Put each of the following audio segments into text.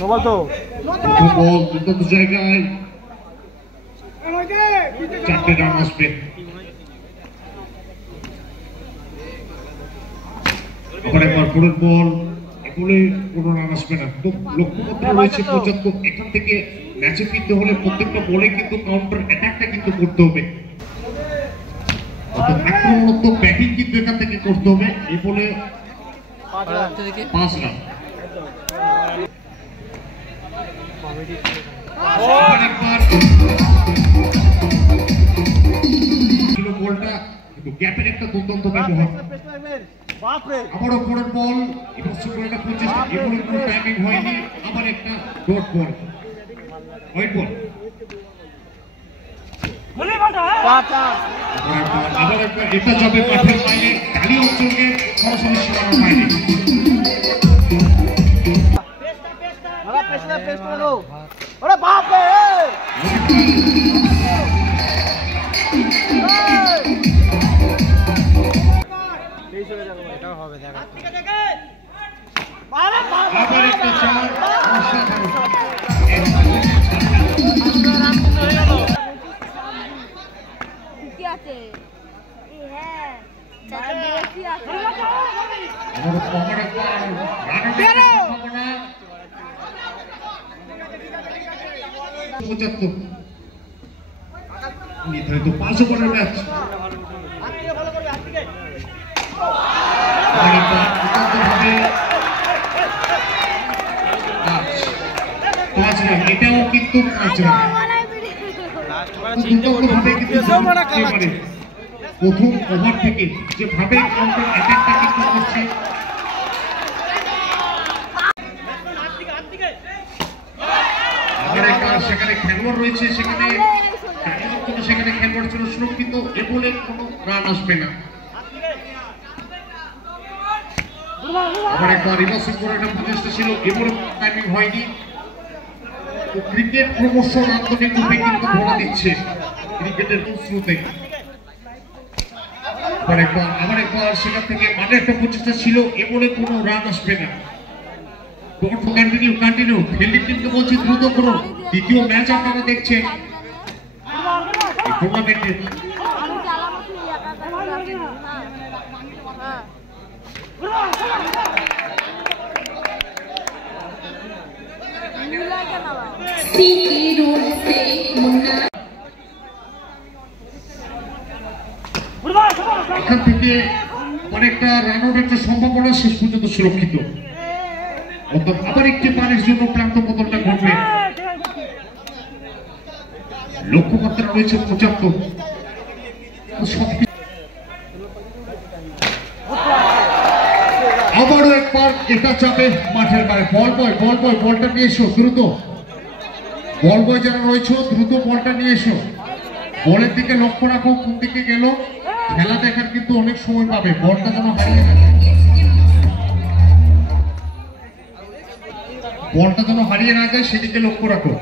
No ball তো বল দুটো জায়গায় চারটে রান আসবে। আবার একবার পুরোর বল এগুলো কোনো রান আসবে না। তো লক্ষ্যমাত্রা রয়েছে 75। এখান থেকে ম্যাচে ফিরতে হলে প্রত্যেকটা বলে কিন্তু কাউন্টার অ্যাটাকটা কিন্তু করতে হবে। আক্রমণাত্মক ব্যাটিং কিন্তু এখান থেকে করতে হবে। এই বলে 5 রান। বলটা গ্যাপের একটা দুর্দান্ত ব্যবহার। আবারও পরের বল টাইমিং হয়নি। আবার একটা ডট বল, হোয়াইট বল। আবার একবার এটা যাবে মাঠের বাইরে, কালী অঞ্চলকে সরাসরি সীমানার বাইরে। আবার একটা চার, নির্ধারিত 5 ওভারের ম্যাচ। এটাও কিন্তু 5 রান। প্রথম ওভার থেকে যেভাবে কাউন্টার অ্যাটাকটা কিন্তু করছে, সেখানে খেলোয়াড় রয়েছে, সেখানে খেলোয়াড় ছিল সুরক্ষিত। এ বলে কোনো রান আসবে না। আবার একবার রিভার্সিং করে একটা প্রচেষ্টা ছিল, এ বলে টাইমিং হয়নি। ক্রিকেট ক্রমশ আন্তর্জাতিক রূপে কিন্তু ধরা দিচ্ছে ক্রিকেটের শুরুতে। আবার একবার সেখান থেকে মাঠে একটা প্রচেষ্টা ছিল, এ বলে কোনো রান আসবে না। কন্টিনিউ ফিল্ডিং টিমকে বলছি দ্রুত করুন। দ্বিতীয় ম্যাচ আপনারা দেখছেন টুর্নামেন্টে। এখান থেকে অনেকটা রান আউট একটা সম্ভাবনা শেষ পর্যন্ত সুরক্ষিত। আবার একটি পানির জন্য প্রান্ত বদলটা ঘটবে। লক্ষ্যমাত্রা রয়েছে 75। আবারও একবার এটা যাবে মাঠের বাইরে। বলটা নিয়ে এসো দ্রুত। বল বয় যারা রয়েছে দ্রুত বলটা নিয়ে এসো। বলের দিকে লক্ষ্য রাখো, কোন দিকে গেল। খেলা দেখার কিন্তু অনেক সময় পাবে। বলটা যেন হারিয়ে না যায় সেদিকে লক্ষ্য রাখো।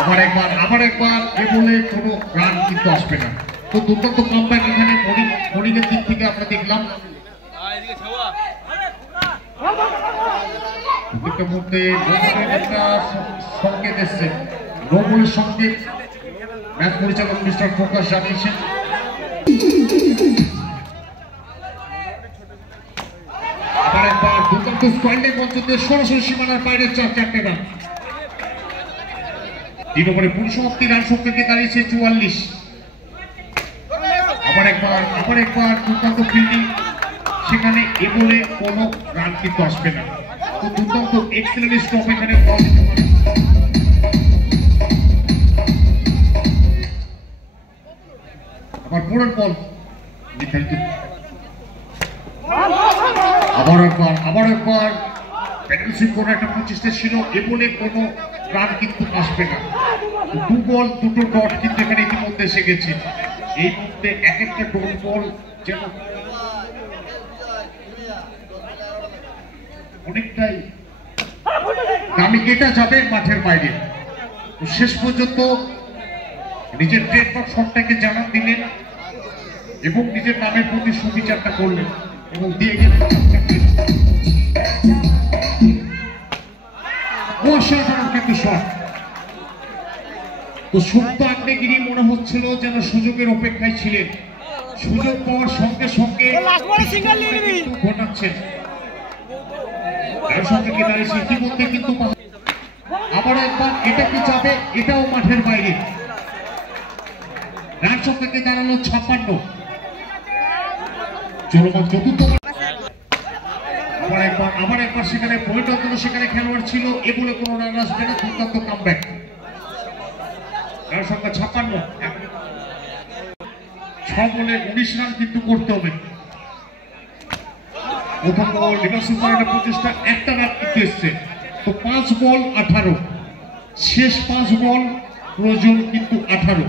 আবার একবার এ বলে কোনো রান কিন্তু আসবে না। তো দুর্দান্ত কামব্যাক এখানে মনিকের দিক থেকে আমরা দেখলাম। মধ্যে একটা সংকেত এসছে, নোবলের সংকেত ম্যাচ পরিচালক মিস্টার ফোকাস জানিয়েছেন। আবার একবার দুর্দান্ত স্কোয়াডের মঞ্চ দিয়ে সরাসরি সীমানার বাইরে 4 রান। 3 ওভারে পরিসমাপ্তি রান সংখ্যাকে দাঁড়িয়েছে 44। আবার একবার দুর্দান্ত ফিল্ডিং, সেখানে এ বলে কোনো রান কিন্তু আসবে না। তো দুর্দান্ত এক্সেলেন্ট স্টপ এখানে। আবার পরের বল নির্ধারিত। আবার একবার ব্যাটিং করার একটা প্রচেষ্টা ছিল, এ বলে কোনো রান কিন্তু আসবে না। 2 বল 2 ডট কিন্তু এখানে ইতিমধ্যে এসে গেছে। এই মুহূর্তে এক একটা ডট বল যেন অনেকটাই দামি। এটা যাবে মাঠের বাইরে। শেষ পর্যন্ত নিজের ট্রেডমার্ক শটটাকে জানান দিলেন এবং নিজের নামের প্রতি সুবিচারটা করলেন এবং দিয়ে গেলেন অসাধারণ কিন্তু শট। তো সুপ্ত আগ্নেয়গিরি মনে হচ্ছিল যেন সুযোগের অপেক্ষায় ছিলেন, সুযোগ পাওয়ার সঙ্গে সঙ্গে ঘটাচ্ছেন। তার সঙ্গে ইতিমধ্যে কিন্তু আবার একবার এটা কি যাবে, এটাও মাঠের বাইরে। রান সংখ্যা দাঁড়ালো 56। চলমান চতুর্থ আবার একবার সেখানে পরিবর্তন, সেখানে খেলোয়াড় ছিল এ বলে কোনো রান আসবে না। দুর্দান্ত কামব্যাক। রান সংখ্যা 56। 6 বলে 19 রান কিন্তু করতে হবে। প্রথম বল লিভারপুল একটা প্রচেষ্টা, একটা রান কিন্তু এসছে। তো 5 বল 18, শেষ 5 বল প্রয়োজন কিন্তু 18।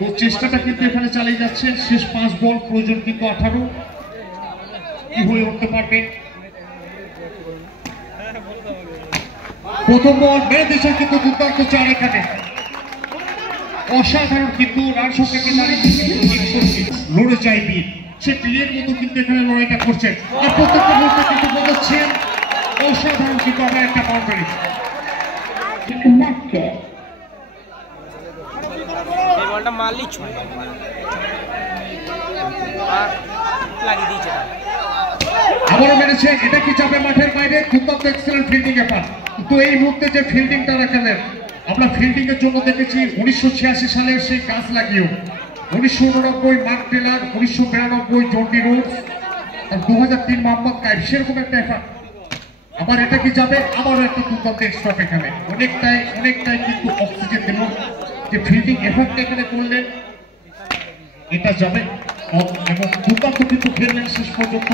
তো চেষ্টাটা কিন্তু এখানে চালিয়ে যাচ্ছে। শেষ 5 বল প্রয়োজন কিন্তু 18। কি হয়ে উঠতে পারবে? প্রথম বল মেরে দিয়েছে কিন্তু দুর্দান্ত 4 এখানে। অসাধারণ কিন্তু রান সংখ্যা লড়ে যায় বীর, সে বীরের মতো কিন্তু এখানে লড়াইটা করছেন আর প্রত্যেকটা মুহূর্তে কিন্তু বোঝাচ্ছেন। অসাধারণ কিন্তু আবার একটা বাউন্ডারি। আবারও মেরেছে, এটা কি যাবে মাঠের বাইরে? দুর্দান্ত এক্সেলেন্ট ফিল্ডিং ব্যাপার। তো এই মুহূর্তে যে ফিল্ডিংটা রাখালেন, আমরা ফিল্ডিং এর জন্য দেখেছি 1986 সালের সেই গাছ লাগিয়েও, 1989 মার্ক টেলার, 1992 জন্ডি রোডস, আর 2003 মোহাম্মদ কাইফ, সেরকম একটা এফার্ট। আবার এটা কি যাবে? আবারও একটা দুর্দান্ত স্টপ এখানে। অনেকটাই কিন্তু অক্সিজেন দিল যে ফিল্ডিং এফার্টটা এখানে করলেন। এটা যাবে এবং দুর্দান্ত কিন্তু খেললেন শেষ পর্যন্ত।